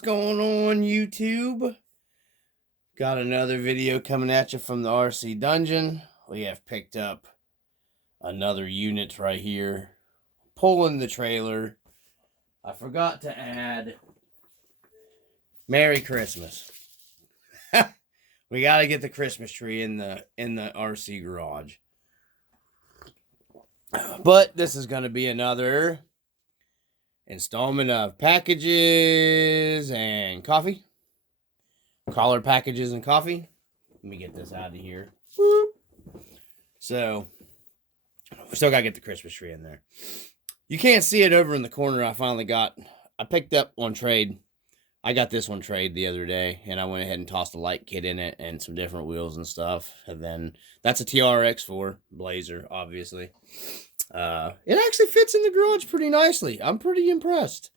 What's going on, YouTube? Got another video coming at you from the RC Dungeon. We have picked up another unit right here. Pulling the trailer. I forgot to add Merry Christmas. We got to get the Christmas tree in the RC garage. But this is going to be another installment of packages and coffee. Collar packages and coffee. Let me get this out of here. Whoop. So, we still got to get the Christmas tree in there. You can't see it over in the corner. I picked up one trade. I got this one trade the other day, and I went ahead and tossed a light kit in it and some different wheels and stuff. And then that's a Trx4 Blazer, obviously. It actually fits in the garage pretty nicely. I'm pretty impressed.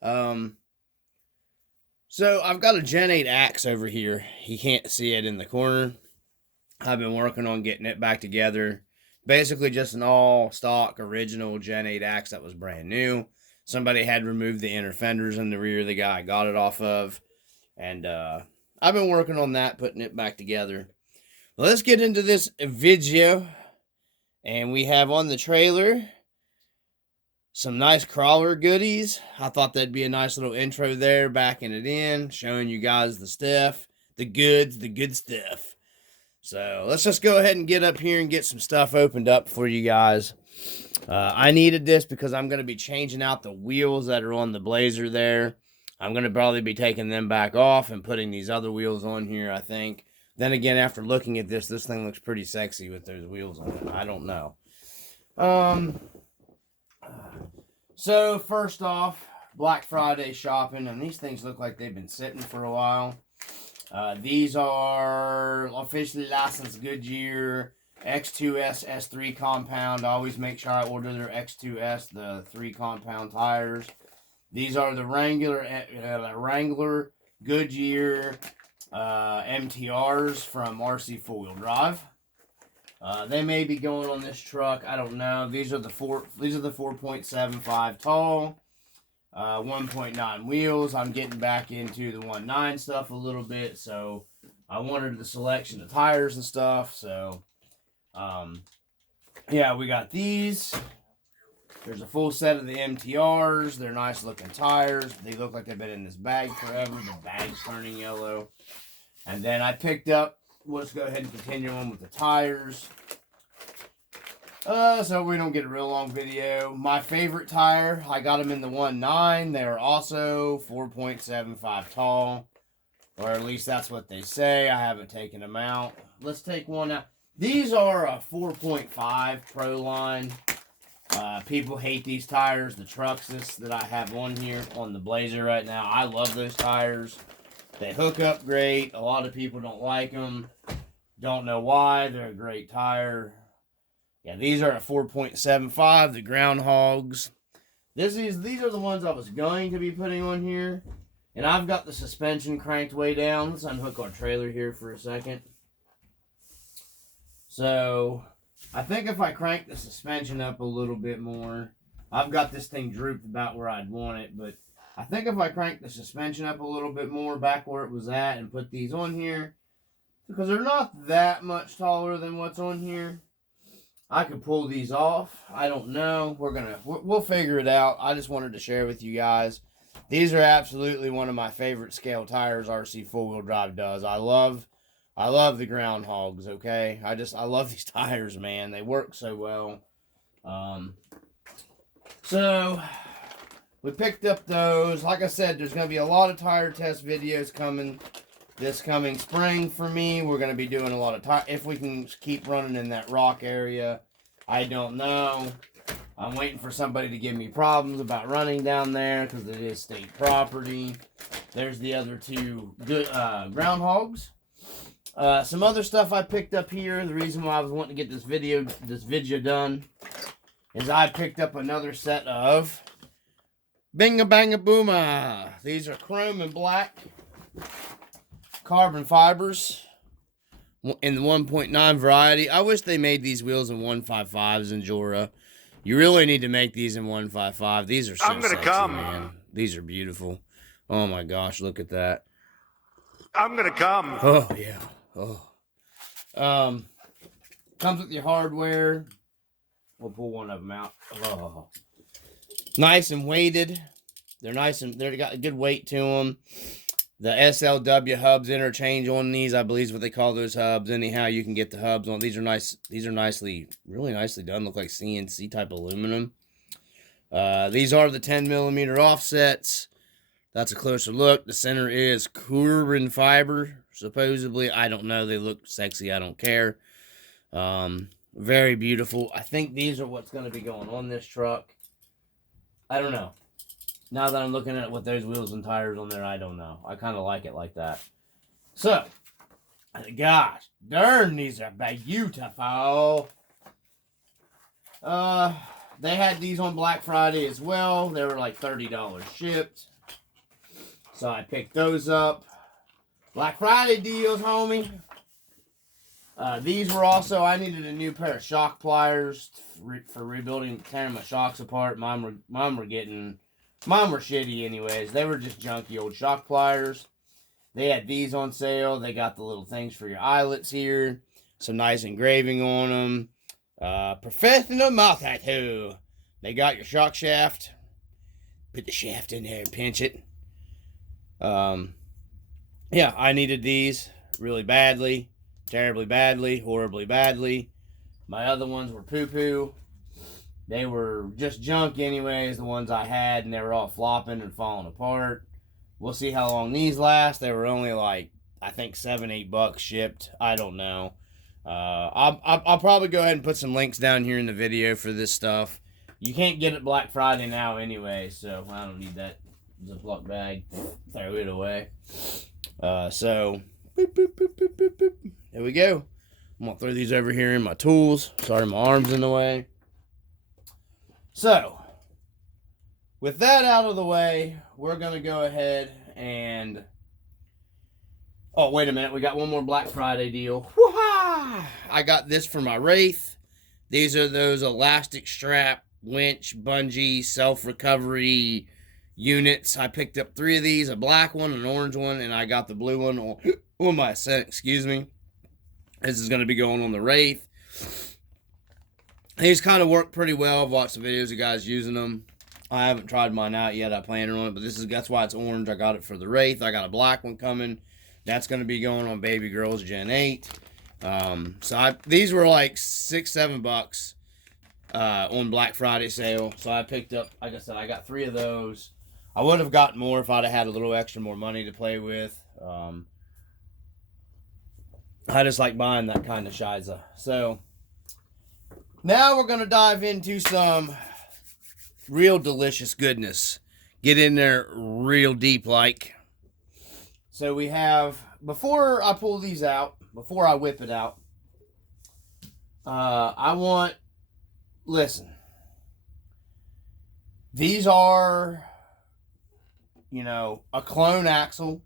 So I've got a Gen 8 axe over here. You can't see it in the corner. I've been working on getting it back together. Basically just an all stock original Gen 8 axe that was brand new. Somebody had removed the inner fenders in the rear of the guy I got it off of. And I've been working on that, putting it back together. Well, let's get into this video. And we have on the trailer some nice crawler goodies. I thought that'd be a nice little intro there, backing it in, showing you guys the stuff, the good stuff. So let's just go ahead and get up here and get some stuff opened up for you guys. I needed this because I'm going to be changing out the wheels that are on the Blazer there. I'm going to probably be taking them back off and putting these other wheels on here, I think. Then again, after looking at this thing looks pretty sexy with those wheels on it. I don't know. So, first off, Black Friday shopping. And these things look like they've been sitting for a while. These are officially licensed Goodyear X2S S3 compound. I always make sure I order their X2S, the 3 compound tires. These are the Wrangler Goodyear MTRs from RC 4-wheel drive. They may be going on this truck. I don't know. These are the 4.75 tall, 1.9 wheels. I'm getting back into the 1.9 stuff a little bit, so I wanted the selection of tires and stuff. So, yeah, we got these. There's a full set of the MTRs. They're nice looking tires. They look like they've been in this bag forever. The bag's turning yellow. And then I picked up, let's go ahead and continue on with the tires. So we don't get a real long video. My favorite tire, I got them in the 1.9. They're also 4.75 tall. Or at least that's what they say. I haven't taken them out. Let's take one out. These are a 4.5 Pro line. People hate these tires, the Traxxas that I have on here on the Blazer right now. I love those tires. They hook up great. A lot of people don't like them. Don't know why. They're a great tire. Yeah, these are a 4.75, the Groundhogs. These are the ones I was going to be putting on here. And I've got the suspension cranked way down. Let's unhook our trailer here for a second. So, I think if I crank the suspension up a little bit more, I've got this thing drooped about where I'd want it, but I think if I crank the suspension up a little bit more back where it was at and put these on here, because they're not that much taller than what's on here, I could pull these off. I don't know. We'll figure it out. I just wanted to share with you guys. These are absolutely one of my favorite scale tires RC 4-wheel drive does. I love the Groundhogs, okay? I love these tires, man. They work so well. So, we picked up those. Like I said, there's going to be a lot of tire test videos coming this coming spring for me. We're going to be doing a lot of tire. If we can keep running in that rock area, I don't know. I'm waiting for somebody to give me problems about running down there because it is state property. There's the other two good Groundhogs. Some other stuff I picked up here. The reason why I was wanting to get this video done is I picked up another set of Binga Banga Booma. These are chrome and black carbon fibers in the 1.9 variety. I wish they made these wheels in 155s in Jora. You really need to make these in 155. These are so sexy, man. These are beautiful. Oh my gosh, look at that. I'm gonna come. Oh yeah. Oh. Comes with your hardware. We'll pull one of them out. Oh. Nice and weighted. They're nice and they got a good weight to them. The SLW hubs interchange on these, I believe is what they call those hubs. Anyhow, you can get the hubs on. These are nice. These are really nicely done. Look like CNC type aluminum. These are the 10mm offsets. That's a closer look. The center is carbon fiber. Supposedly, I don't know. They look sexy. I don't care. Very beautiful. I think these are what's going to be going on this truck. I don't know. Now that I'm looking at it with those wheels and tires on there, I don't know. I kind of like it like that. So, gosh, darn, these are beautiful. They had these on Black Friday as well. They were like $30 shipped. So I picked those up. Black Friday deals, homie. These were also, I needed a new pair of shock pliers for rebuilding, tearing my shocks apart. Mine were shitty anyways. They were just junky old shock pliers. They had these on sale. They got the little things for your eyelets here. Some nice engraving on them. Professional mouth tattoo. They got your shock shaft. Put the shaft in there and pinch it. Yeah, I needed these really badly. Terribly badly. Horribly badly. My other ones were poo-poo. They were just junk anyways, the ones I had, and they were all flopping and falling apart. We'll see how long these last. They were only like, I think $7-8 shipped. I don't know. I'll probably go ahead and put some links down here in the video for this stuff. You can't get it Black Friday now anyway, so I don't need that Ziploc bag. Throw it away. So, boop, boop, boop, boop, boop, boop. There we go. I'm going to throw these over here in my tools. Sorry, my arm's in the way. So, with that out of the way, we're going to go ahead and... Oh, wait a minute. We got one more Black Friday deal. Woo-ha! I got this for my Wraith. These are those elastic strap, winch, bungee, self-recovery units. I picked up 3 of these, a black one, an orange one, and I got the blue one on my set. Excuse me. This is going to be going on the Wraith. These kind of work pretty well. I've watched the videos of guys using them. I haven't tried mine out yet. I plan on it, but that's why it's orange. I got it for the Wraith. I got a black one coming. That's going to be going on Baby Girls Gen 8. These were like $6-7 on Black Friday sale. So I picked up, like I said, I got 3 of those. I would have gotten more if I'd have had a little extra more money to play with. I just like buying that kind of shiza. So, now we're going to dive into some real delicious goodness. Get in there real deep like. So we have, before I pull these out, before I whip it out, listen. These are, a clone axle.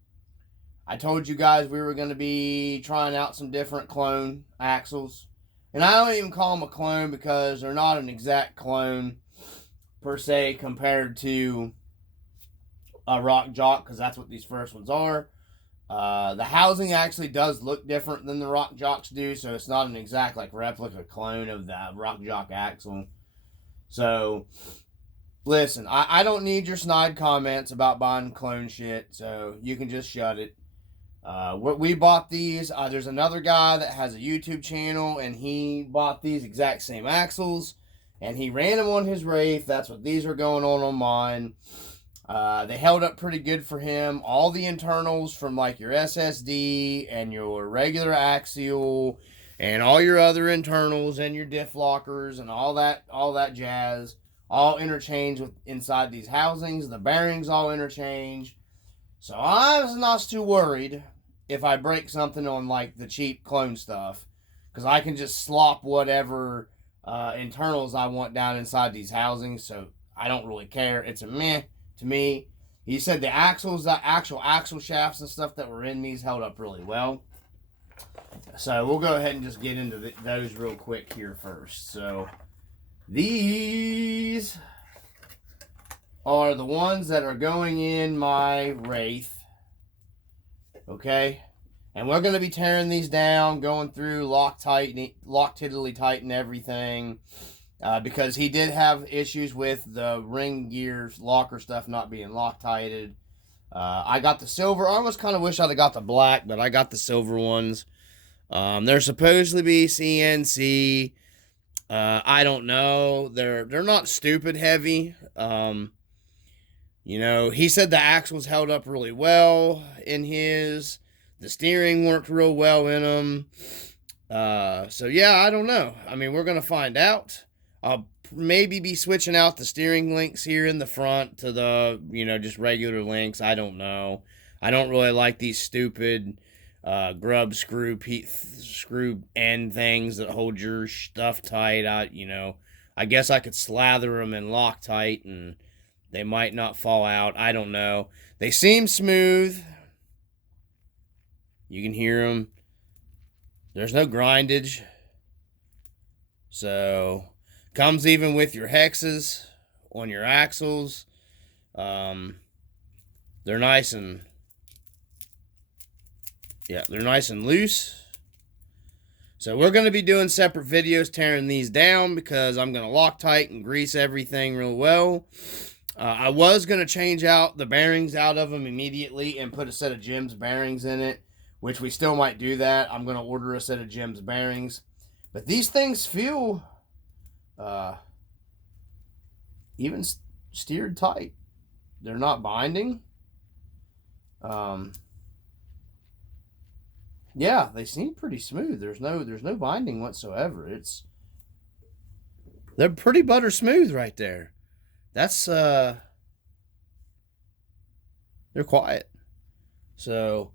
I told you guys we were going to be trying out some different clone axles. And I don't even call them a clone because they're not an exact clone per se compared to a Rock Jock, because that's what these first ones are. The housing actually does look different than the Rock Jocks do, so it's not an exact replica clone of the Rock Jock axle. So, listen, I don't need your snide comments about buying clone shit, so you can just shut it. We bought these. There's another guy that has a YouTube channel, and he bought these exact same axles, and he ran them on his Wraith. That's what these are going on mine. They held up pretty good for him. All the internals from your SSD and your regular axial and all your other internals and your diff lockers and all that jazz all interchange with inside these housings. The bearings all interchange. So I was not too worried if I break something on the cheap clone stuff, because I can just slop whatever internals I want down inside these housings, so I don't really care. It's a meh to me. He said the actual axle shafts and stuff that were in these held up really well. So we'll go ahead and just get into those real quick here first. So these are the ones that are going in my Wraith. Okay? And we're going to be tearing these down, going through lock tiddly tighten everything. Because he did have issues with the ring gears, locker stuff not being Loctited. I got the silver. I almost kind of wish I'd have got the black, but I got the silver ones. They're supposed to be CNC. I don't know. They're not stupid heavy. You know, he said the axles held up really well in his. The steering worked real well in them. So yeah, I don't know. I mean, we're gonna find out. I'll maybe be switching out the steering links here in the front to the, you know, just regular links. I don't know. I don't really like these stupid grub screw end things that hold your stuff tight. I guess I could slather them in Loctite and they might not fall out. I don't know. They seem smooth. You can hear them. There's no grindage. So, comes even with your hexes on your axles. They're nice and loose. So we're going to be doing separate videos tearing these down because I'm going to Loctite and grease everything real well. I was going to change out the bearings out of them immediately and put a set of Jim's bearings in it, which we still might do that. I'm going to order a set of Jim's bearings. But these things feel even steered tight. They're not binding. Yeah, they seem pretty smooth. There's no binding whatsoever. They're pretty butter smooth right there. That's they're quiet. So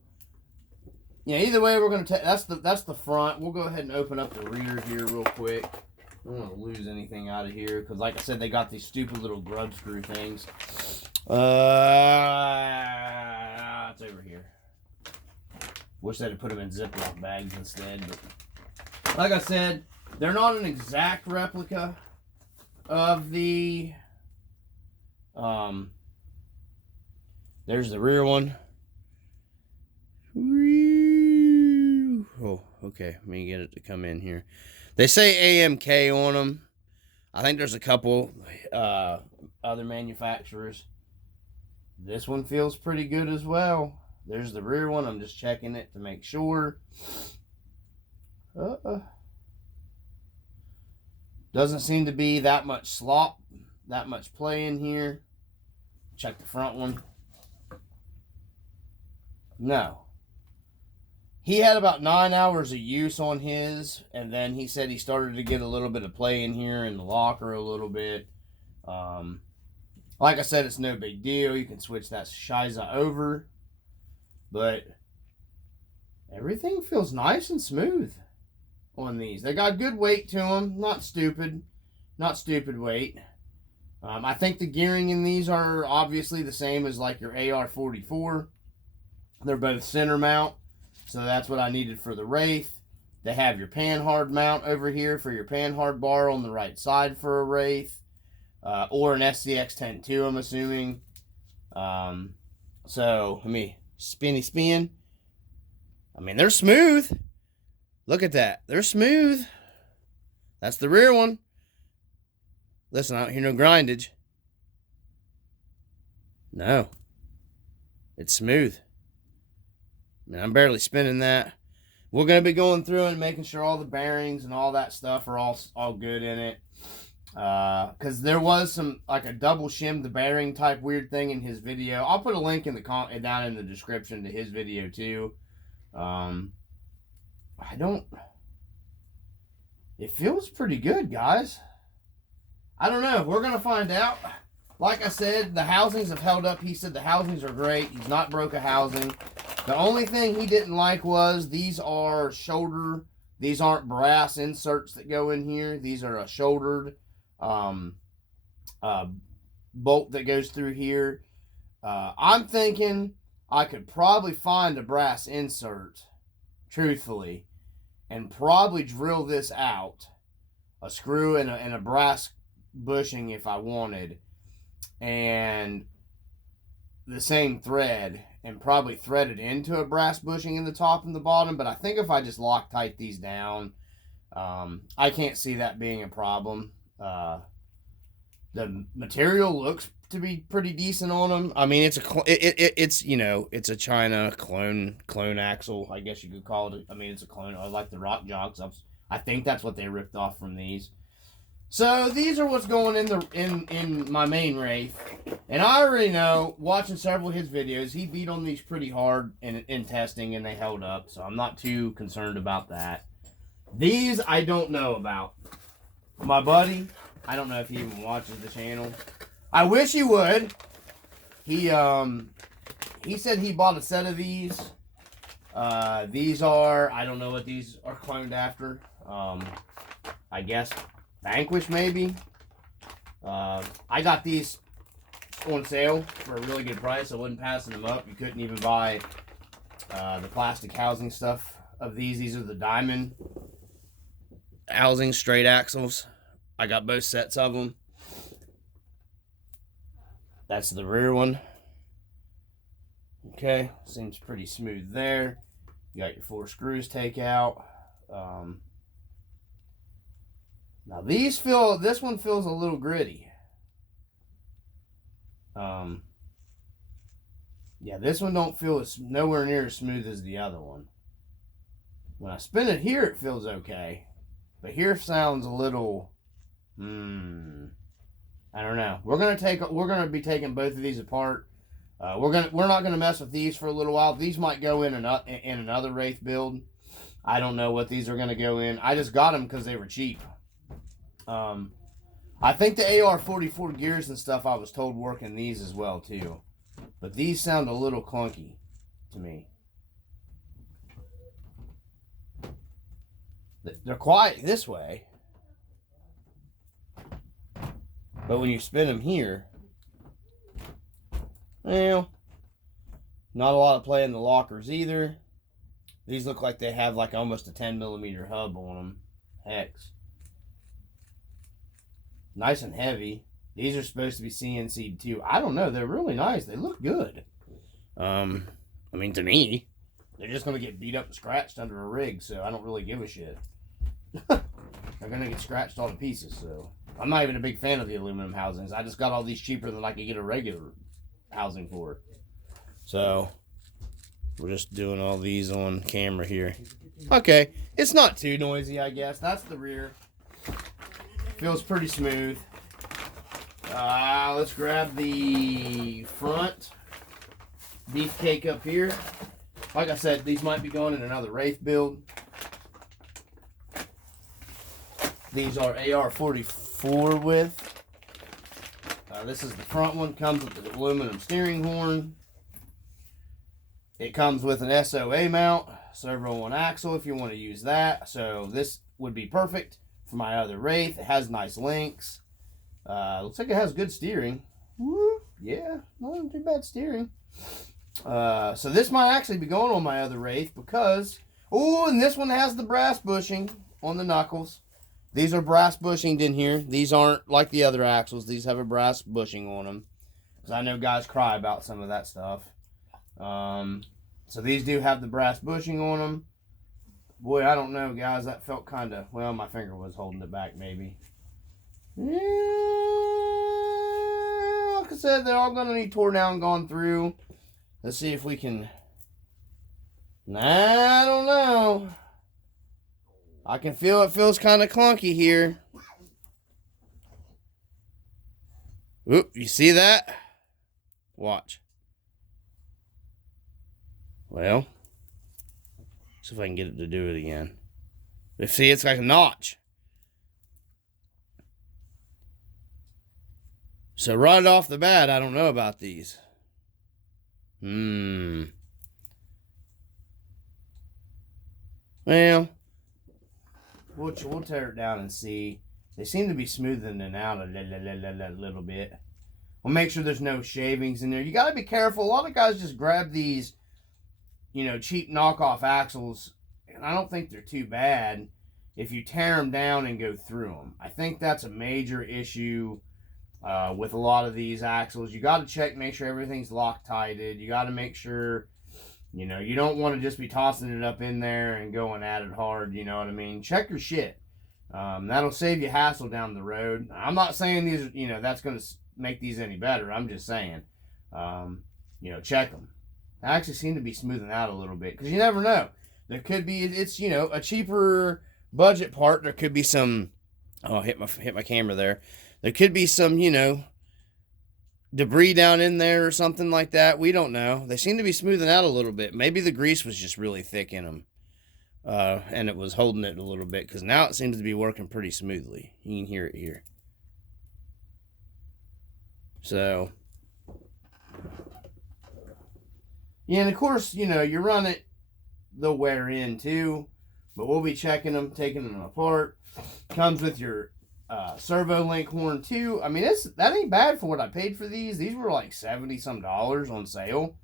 yeah, either way we're gonna take that's the front. We'll go ahead and open up the rear here real quick. I don't want to lose anything out of here because, like I said, they got these stupid little grub screw things. It's over here. Wish they'd have put them in Ziploc bags instead. But like I said, they're not an exact replica of the. There's the rear one. Oh, okay. Let me get it to come in here. They say AMK on them. I think there's a couple other manufacturers. This one feels pretty good as well. There's the rear one. I'm just checking it to make sure. Doesn't seem to be that much slop, that much play in here. Check the front one. No. He had about 9 hours of use on his, and then he said he started to get a little bit of play in here in the locker a little bit. Like I said, it's no big deal. You can switch that shiza over. But everything feels nice and smooth on these. They got good weight to them. Not stupid. Not stupid weight. I think the gearing in these are obviously the same as like your AR-44. They're both center mount. So that's what I needed for the Wraith. They have your panhard mount over here for your panhard bar on the right side for a Wraith. Or an SCX-10-2, I'm assuming. So, let me spin. I mean, they're smooth. Look at that. They're smooth. That's the rear one. Listen, I don't hear no grindage. No. It's smooth. I mean, I'm barely spinning that. We're going to be going through and making sure all the bearings and all that stuff are all good in it. Because there was some, like a double shim the bearing type weird thing in his video. I'll put a link in the down in the description to his video too. It feels pretty good, guys. I don't know. We're going to find out. Like I said, the housings have held up. He said the housings are great. He's not broke a housing. The only thing he didn't like was these are shoulder. These aren't brass inserts that go in here. These are a shouldered bolt that goes through here. I'm thinking I could probably find a brass insert, truthfully, and probably drill this out. A screw and a brass bushing if I wanted. and the same thread, and probably threaded into a brass bushing in the top and the bottom. But I think if I just Loctite these down, I can't see that being a problem. The material looks to be pretty decent on them. I mean, it's you know, it's a China clone axle, I guess you could call it. I mean, it's a clone. I like the Rock Jocks. I think that's what they ripped off from these. So these are what's going in my main Wraith, and I already know, watching several of his videos, he beat on these pretty hard in testing, and they held up. So I'm not too concerned about that. These I don't know about. My buddy, I don't know if he even watches the channel. I wish he would. He said he bought a set of these. These are, I don't know what these are cloned after. I guess Vanquish maybe. I got these on sale for a really good price. I wasn't passing them up. You couldn't even buy the plastic housing stuff of these. These are the diamond housing straight axles. I got both sets of them. That's the rear one. Okay, seems pretty smooth there. You got your 4 screws take out. Now this one feels a little gritty. Yeah, this one don't feel nowhere near as smooth as the other one. When I spin it here, it feels okay, but here sounds a little. I don't know. We're gonna be taking both of these apart. We're not gonna mess with these for a little while. These might go in another Wraith build. I don't know what these are gonna go in. I just got them because they were cheap. I think the AR-44 gears and stuff, I was told, work in these as well too, but these sound a little clunky to me. They're quiet this way, but when you spin them here, well, not a lot of play in the lockers either. These look like they have like almost a 10mm hub on them. Hex. Nice and heavy. These are supposed to be CNC'd too. I don't know. They're really nice. They look good. I mean, to me, they're just going to get beat up and scratched under a rig, so I don't really give a shit. They're going to get scratched all to pieces, so. I'm not even a big fan of the aluminum housings. I just got all these cheaper than I could get a regular housing for. So, we're just doing all these on camera here. Okay, it's not too noisy, I guess. That's the rear. Feels pretty smooth. Let's grab the front beefcake up here. Like I said, these might be going in another Wraith build. These are AR-44 width. This is the front one. Comes with the aluminum steering horn. It comes with an SOA mount, servo on axle if you want to use that. So this would be perfect for my other Wraith. It has nice links. Looks like it has good steering. Woo, yeah, not too bad steering. So this might actually be going on my other Wraith because, oh, and this one has the brass bushing on the knuckles. These are brass bushinged in here. These aren't like the other axles. These have a brass bushing on them. Because I know guys cry about some of that stuff. So these do have the brass bushing on them. Boy, I don't know, guys. That felt kind of... Well, my finger was holding it back, maybe. Yeah, like I said, they're all going to need torn down and gone through. Let's see if we can... I don't know. I can feel it feels kind of clunky here. Oop, you see that? Watch. Well, see if I can get it to do it again. But see, it's like a notch. So right off the bat, I don't know about these. Well, we'll tear it down and see. They seem to be smoothing it out a little bit. We'll make sure there's no shavings in there. You got to be careful. A lot of guys just grab these, you know, cheap knockoff axles, and I don't think they're too bad if you tear them down and go through them. I think that's a major issue with a lot of these axles. You got to check, make sure everything's Loctited. You got to make sure, you know, you don't want to just be tossing it up in there and going at it hard, you know what I mean? Check your shit. That'll save you hassle down the road. I'm not saying these, you know, that's going to make these any better. I'm just saying, you know, check them. They actually seem to be smoothing out a little bit because you never know. There could be, it's, you know, a cheaper budget part. There could be some, oh, I hit my camera there. There could be some, you know, debris down in there or something like that. We don't know. They seem to be smoothing out a little bit. Maybe the grease was just really thick in them. And it was holding it a little bit, because now it seems to be working pretty smoothly. You can hear it here. So, yeah, and of course, you know, you run it, they'll wear in too, but we'll be checking them, taking them apart. Comes with your servo link horn too. I mean, that ain't bad for what I paid for these. These were like $70 some on sale.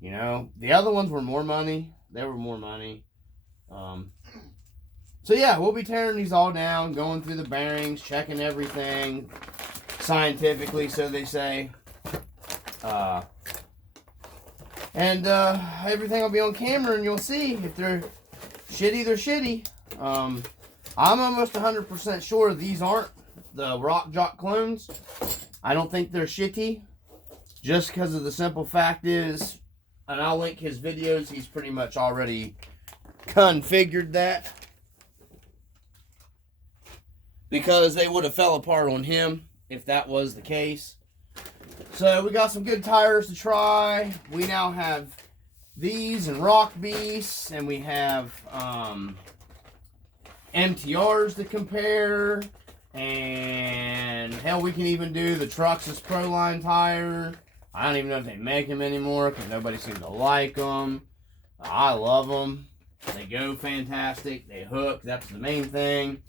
You know, the other ones were more money. They were more money. So yeah, we'll be tearing these all down, going through the bearings, checking everything scientifically, so they say. And everything will be on camera, and you'll see if they're shitty, they're shitty. I'm almost 100% sure these aren't the Rock Jock clones. I don't think they're shitty, just because of the simple fact is, and I'll link his videos, he's pretty much already configured that, because they would have fell apart on him if that was the case. So we got some good tires to try. We now have these and Rock Beasts, and we have MTRs to compare, and hell, we can even do the Traxxas Pro Line tire. I don't even know if they make them anymore because nobody seems to like them. I love them. They go fantastic. They hook. That's the main thing.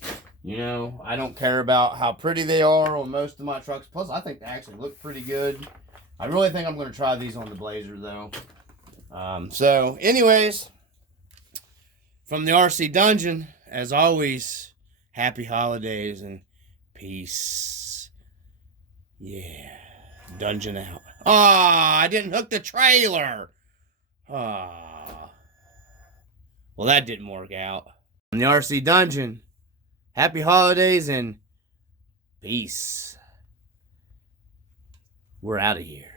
You know, I don't care about how pretty they are on most of my trucks. Plus, I think they actually look pretty good. I really think I'm going to try these on the Blazer, though. So, anyways, from the RC Dungeon, as always, happy holidays and peace. Yeah. Dungeon out. Ah, I didn't hook the trailer. Ah. Well, that didn't work out. From the RC Dungeon, happy holidays and peace. We're out of here.